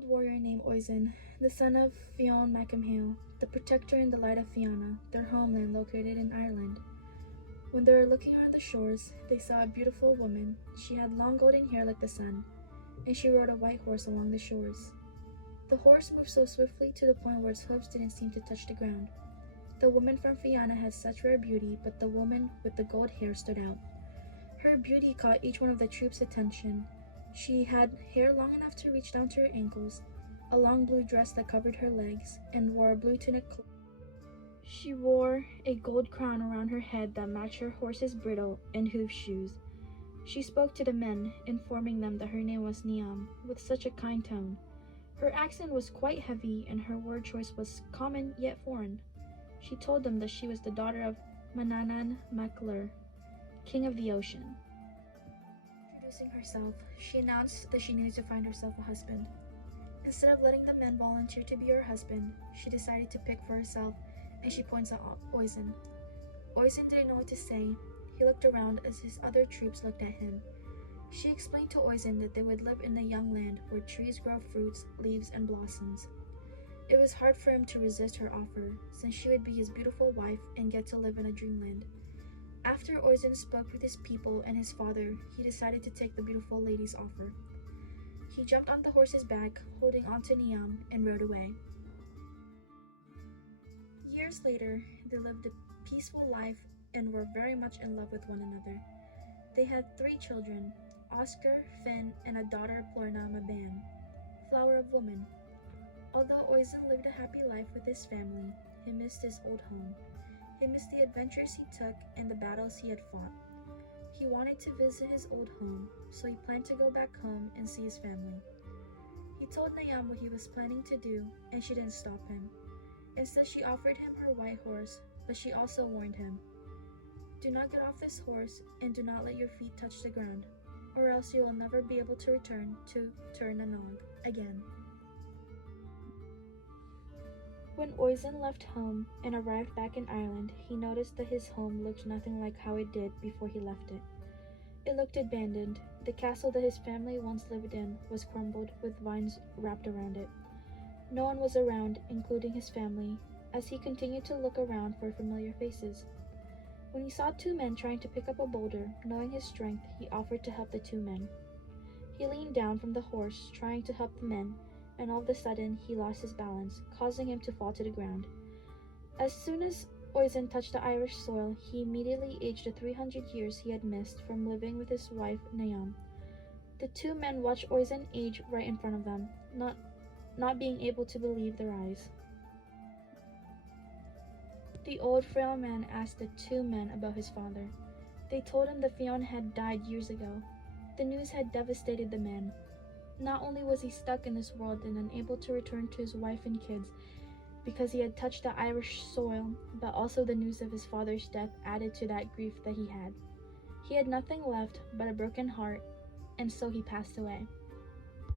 old warrior named Oisin, the son of Fionn MacMhail, the protector and the light of Fianna, their homeland located in Ireland. When they were looking around the shores, they saw a beautiful woman. She had long golden hair like the sun, and she rode a white horse along the shores. The horse moved so swiftly to the point where its hooves didn't seem to touch the ground. The woman from Fianna had such rare beauty, but the woman with the gold hair stood out. Her beauty caught each one of the troops' attention. She had hair long enough to reach down to her ankles, a long blue dress that covered her legs, and wore a blue tunic. She wore a gold crown around her head that matched her horse's bridle and hoof shoes. She spoke to the men, informing them that her name was Niam, with such a kind tone. Her accent was quite heavy, and her word choice was common yet foreign. She told them that she was the daughter of Manannan Macler, king of the ocean. Introducing herself, she announced that she needed to find herself a husband. Instead of letting the men volunteer to be her husband, she decided to pick for herself, and she points at Oisin. Oisin didn't know what to say. He looked around as his other troops looked at him. She explained to Oisin that they would live in a young land where trees grow fruits, leaves, and blossoms. It was hard for him to resist her offer, since she would be his beautiful wife and get to live in a dreamland. After Oisin spoke with his people and his father, he decided to take the beautiful lady's offer. He jumped on the horse's back, holding onto Niam, and rode away. Years later, they lived a peaceful life and were very much in love with one another. They had 3 children, Oscar, Finn, and a daughter, Plorna Maban, flower of woman. Although Oisin lived a happy life with his family, he missed his old home. He missed the adventures he took and the battles he had fought. He wanted to visit his old home, so he planned to go back home and see his family. He told Niam what he was planning to do, and she didn't stop him. Instead, she offered him her white horse, but she also warned him, "Do not get off this horse, and do not let your feet touch the ground, or else you will never be able to return to Tir na Nog again." When Oisin left home and arrived back in Ireland, he noticed that his home looked nothing like how it did before he left it. It looked abandoned. The castle that his family once lived in was crumbled with vines wrapped around it. No one was around, including his family, as he continued to look around for familiar faces. When he saw 2 men trying to pick up a boulder, knowing his strength, he offered to help the 2 men. He leaned down from the horse, trying to help the men, and all of a sudden he lost his balance, causing him to fall to the ground. As soon as Oisin touched the Irish soil, he immediately aged the 300 years he had missed from living with his wife Niam. The 2 men watched Oisin age right in front of them, not being able to believe their eyes. The old frail man asked the 2 men about his father. They told him that Fionn had died years ago. The news had devastated the man. Not only was he stuck in this world and unable to return to his wife and kids because he had touched the Irish soil, but also the news of his father's death added to that grief that he had. He had nothing left but a broken heart, and so he passed away.